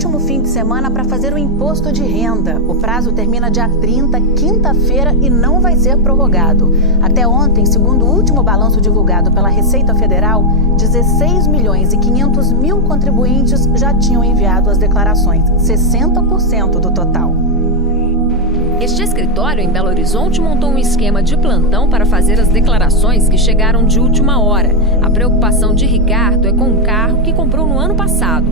último fim de semana para fazer o imposto de renda. O prazo termina dia 30, quinta-feira, e não vai ser prorrogado. Até ontem, segundo o último balanço divulgado pela Receita Federal, 16 milhões e 500 mil contribuintes já tinham enviado as declarações, 60% do total. Este escritório em Belo Horizonte montou um esquema de plantão para fazer as declarações que chegaram de última hora. A preocupação de Ricardo é com o carro que comprou no ano passado.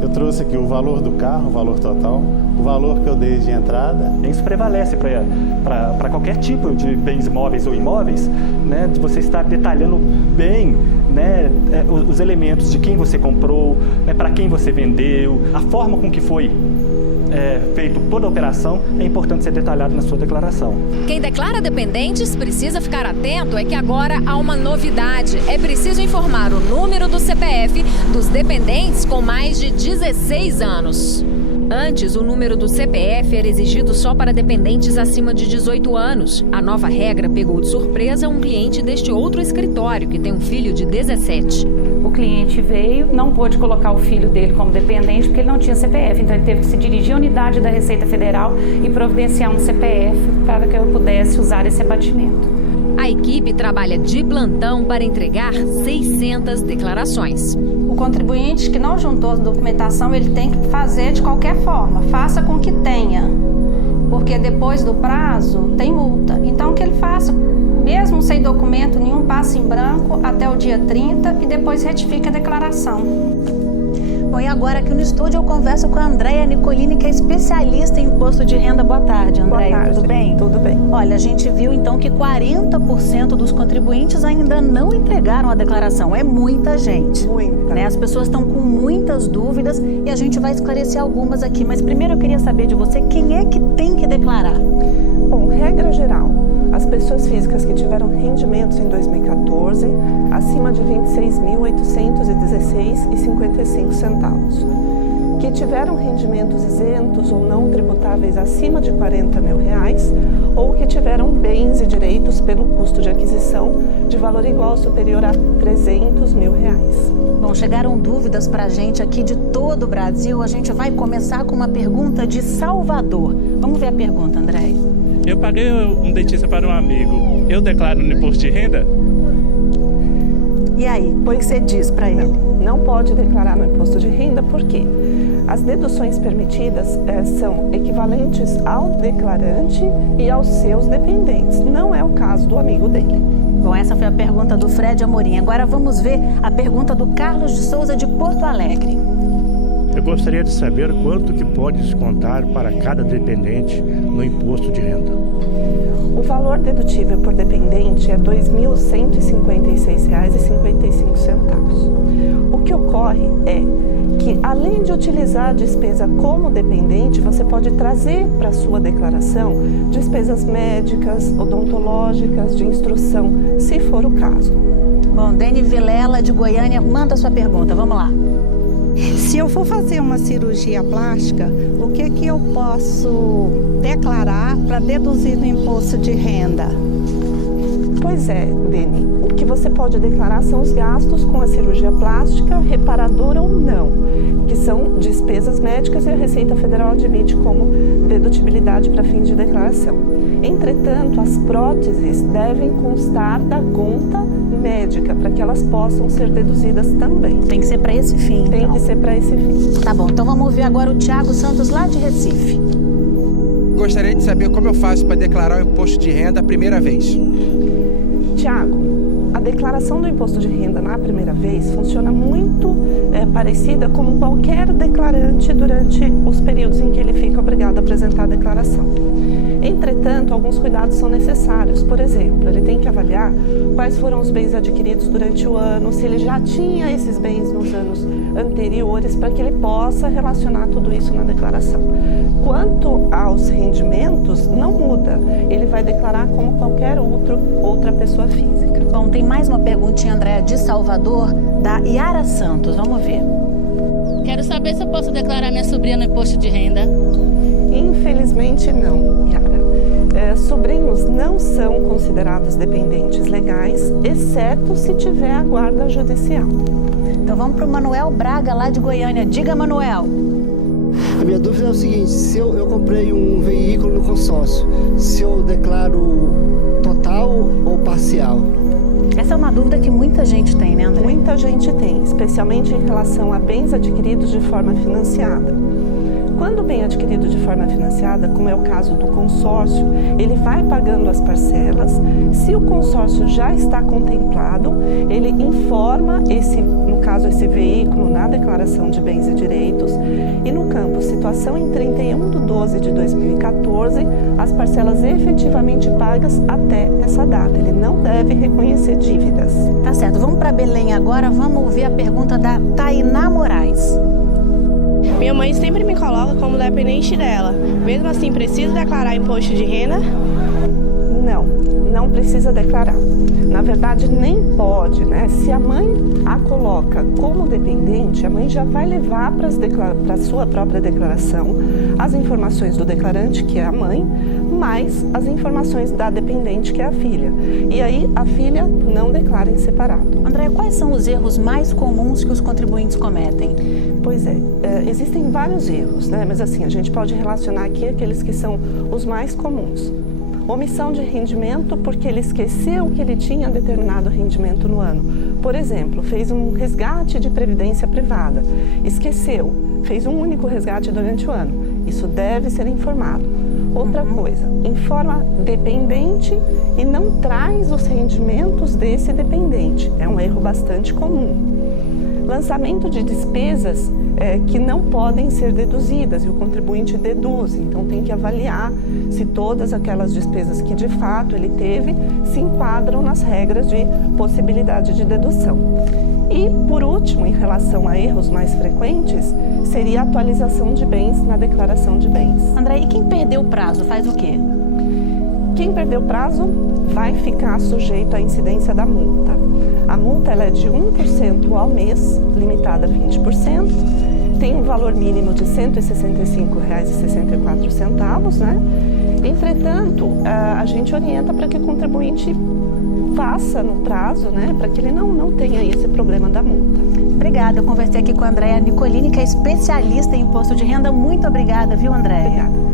Eu trouxe aqui o valor do carro, o valor total, o valor que eu dei de entrada. Isso prevalece para qualquer tipo de bens móveis ou imóveis, né, de você estar detalhando bem, né, os elementos de quem você comprou, né, para quem você vendeu, a forma com que foi feito toda a operação, é importante ser detalhado na sua declaração. Quem declara dependentes precisa ficar atento, é que agora há uma novidade. É preciso informar o número do CPF dos dependentes com mais de 16 anos. Antes, o número do CPF era exigido só para dependentes acima de 18 anos. A nova regra pegou de surpresa um cliente deste outro escritório, que tem um filho de 17. O cliente veio, não pôde colocar o filho dele como dependente porque ele não tinha CPF. Então ele teve que se dirigir à unidade da Receita Federal e providenciar um CPF para que eu pudesse usar esse abatimento. A equipe trabalha de plantão para entregar 600 declarações. O contribuinte que não juntou a documentação, ele tem que fazer de qualquer forma, faça com que tenha, porque depois do prazo tem multa. Então que ele faça, mesmo sem documento nenhum, passe em branco até o dia 30 e depois retifique a declaração. Bom, e agora aqui no estúdio eu converso com a Andréia Nicolini, que é especialista em imposto de renda. Boa tarde, Andréia. Boa tarde. Tudo bem? Tudo bem. Olha, a gente viu então que 40% dos contribuintes ainda não entregaram a declaração. É muita gente. Muita. Né? As pessoas estão com muitas dúvidas e a gente vai esclarecer algumas aqui. Mas primeiro eu queria saber de você, quem é que tem que declarar? Bom, regra geral, as pessoas físicas que tiveram rendimentos em 2014 acima de R$ 26.816,55, que tiveram rendimentos isentos ou não tributáveis acima de R$ 40 mil, ou que tiveram bens e direitos pelo custo de aquisição de valor igual ou superior a R$ 300 mil. Bom, chegaram dúvidas pra gente aqui de todo o Brasil. A gente vai começar com uma pergunta de Salvador. Vamos ver a pergunta, Andréia. Eu paguei um dentista para um amigo. Eu declaro no imposto de renda? E aí, o que você diz para ele? Não pode declarar no imposto de renda, por quê? As deduções permitidas são equivalentes ao declarante e aos seus dependentes. Não é o caso do amigo dele. Bom, essa foi a pergunta do Fred Amorim. Agora vamos ver a pergunta do Carlos de Souza, de Porto Alegre. Eu gostaria de saber quanto que pode descontar para cada dependente no imposto de renda. O valor dedutível por dependente é R$ 2.156,55. O que ocorre é que, além de utilizar a despesa como dependente, você pode trazer para a sua declaração despesas médicas, odontológicas, de instrução, se for o caso. Bom, Dani Vilela, de Goiânia, manda a sua pergunta. Vamos lá. Se eu for fazer uma cirurgia plástica, o que é que eu posso declarar para deduzir no imposto de renda? Pois é, Dani, o que você pode declarar são os gastos com a cirurgia plástica, reparadora ou não, que são despesas médicas e a Receita Federal admite como dedutibilidade para fins de declaração. Entretanto, as próteses devem constar da conta médica para que elas possam ser deduzidas também. Tem que ser para esse fim, Tem então. que ser para esse fim. Tá bom, então vamos ouvir agora o Thiago Santos, lá de Recife. Gostaria de saber como eu faço para declarar o imposto de renda a primeira vez. Tiago, a declaração do imposto de renda na primeira vez funciona muito parecida como qualquer declarante durante os períodos em que ele fica obrigado a apresentar a declaração. Entretanto, alguns cuidados são necessários. Por exemplo, ele tem que avaliar quais foram os bens adquiridos durante o ano, se ele já tinha esses bens nos anos anteriores, para que ele possa relacionar tudo isso na declaração. Quanto aos rendimentos, não muda. Ele vai declarar como qualquer outra pessoa física. Bom, tem mais uma perguntinha, Andréia, de Salvador, da Yara Santos. Vamos ver. Quero saber se eu posso declarar minha sobrinha no imposto de renda. Infelizmente não, Yara. Sobrinhos não são considerados dependentes legais, exceto se tiver a guarda judicial. Então vamos para o Manuel Braga, lá de Goiânia. Diga, Manuel. A minha dúvida é o seguinte, se eu comprei um veículo no consórcio, se eu declaro total ou parcial? Essa é uma dúvida que muita gente tem, né, André? Muita gente tem, especialmente em relação a bens adquiridos de forma financiada. Quando o bem adquirido de forma financiada, como é o caso do consórcio, ele vai pagando as parcelas. Se o consórcio já está contemplado, ele informa no caso, esse veículo na declaração de bens e direitos. E no campo situação em 31/12/2014, as parcelas efetivamente pagas até essa data. Ele não deve reconhecer dívidas. Tá certo, vamos para Belém agora, vamos ouvir a pergunta da Tainá Moraes. Minha mãe sempre me coloca como dependente dela. Mesmo assim, precisa declarar imposto de renda? Não precisa declarar. Na verdade, nem pode, né? Se a mãe a coloca como dependente, a mãe já vai levar para a sua própria declaração as informações do declarante, que é a mãe, mais as informações da dependente, que é a filha. E aí, a filha não declara em separado. André, quais são os erros mais comuns que os contribuintes cometem? Pois é, existem vários erros, né? Mas assim, a gente pode relacionar aqui aqueles que são os mais comuns. Omissão de rendimento porque ele esqueceu que ele tinha determinado rendimento no ano. Por exemplo, fez um resgate de previdência privada, esqueceu, fez um único resgate durante o ano. Isso deve ser informado. Outra coisa, informa dependente e não traz os rendimentos desse dependente. É um erro bastante comum. Lançamento de despesas que não podem ser deduzidas e o contribuinte deduz. Então tem que avaliar se todas aquelas despesas que de fato ele teve se enquadram nas regras de possibilidade de dedução. E por último, em relação a erros mais frequentes, seria a atualização de bens na declaração de bens. André, e quem perdeu o prazo faz o quê? Quem perdeu o prazo vai ficar sujeito à incidência da multa. A multa ela é de 1% ao mês, limitada a 20%, tem um valor mínimo de R$ 165,64, né? Entretanto, a gente orienta para que o contribuinte faça no prazo, né? Para que ele não tenha esse problema da multa. Obrigada, eu conversei aqui com a Andréa Nicolini, que é especialista em imposto de renda. Muito obrigada, viu, Andréa? Obrigada.